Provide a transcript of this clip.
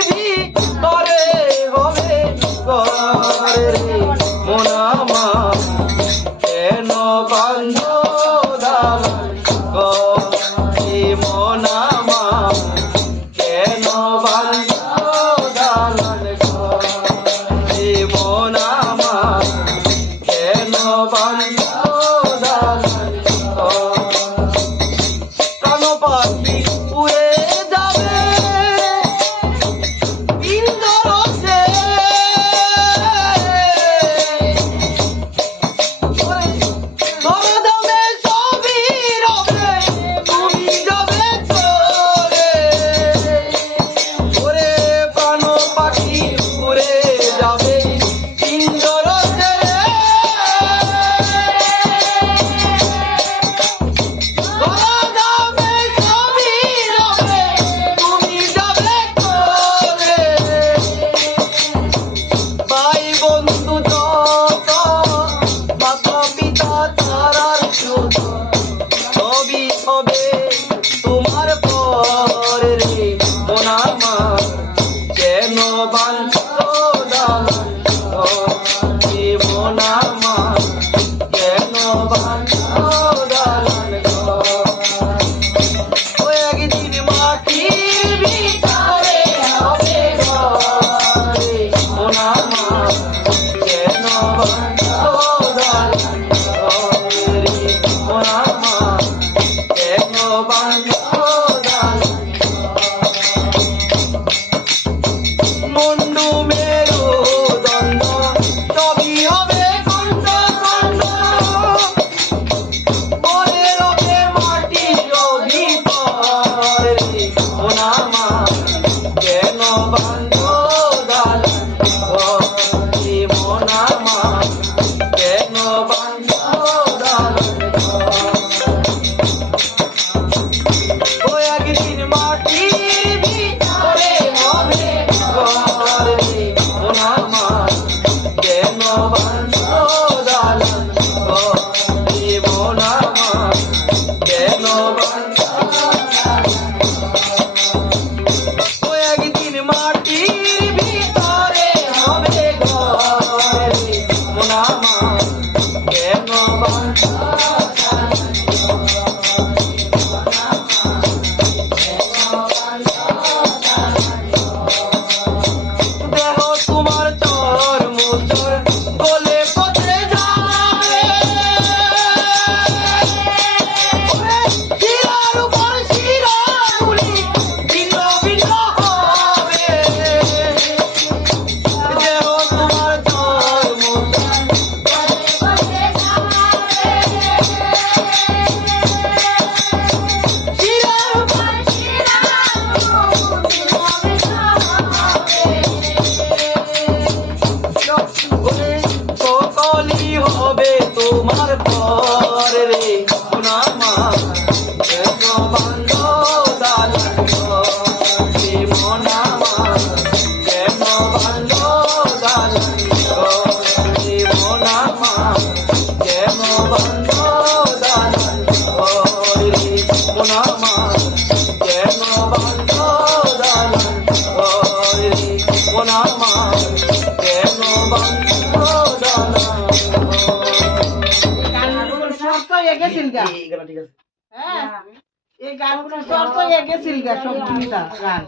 ভিতরে হবে ঘরে রে মন আমার কেন বান্ধ দালান ঘরে মন আমার কেন বান্ধ দালান ঘরে মন আমার কেন বান্ধ দালান প্রাণ পাখি উড়ে যাবে ইন্দ্রতে ধরদামে সবই রবে তুমি যাবে চলে ওরে প্রাণ পাখি উড়ে যাবে ইন্দ্রতে ধরদামে সবই রবে তুমি যাবে চলে ভাই বন্ধু যত মাতা পিতা তারার সুত সবই হবে তোমার পরে রে মন আমার কেন বান্ধ দালান ঘরে মন আমার কেন বান্ধ দালান ঘরে একদিন মাটির ভিতরে হবে ঘরে মন আমার কেন বান্ধ দালান ঘরে মন আমার কেন বান্ধ দালান মুন্ডু মেরু দণ্ড সবই হবে খণ্ড খণ্ড মনে রবে মাটির ভিতরে মন আমার কেন বান্ধ দালান ঘরে মন আমার কেন বান্ধ দালান ও একদিন মাটির ভিতরে হবে ঘরে মন আমার কেন বান্ধ দালান ঘরে মন আমার কেন বান্ধ ও একদিন মাটির ভিতরে হবে ঘরে মন আমার কেন বান্ধ দেহ তোমার চর মোচর গলে পচে যাবে শিরার উপর শিরা গুলি ভিন্ন ভিন্ন হবে দেহ তোমার চর মোচর শিরার উপর ওরে সকলই হবে তোমার পরে রে মন আমার কেন বান্ধ দালান ঘরে মন আমার কেন বান্ধ দালান ঘরে মন আমার কেন বান্ধ দালান ঘরে মন আমার কেন বান্ধ দালান ঘরে মন আমার কেন বান্ধ দালান গেছিল গা এই গানটা ঠিক আছে হ্যাঁ এই গানগুলো সব তো গেছিল গা সব গান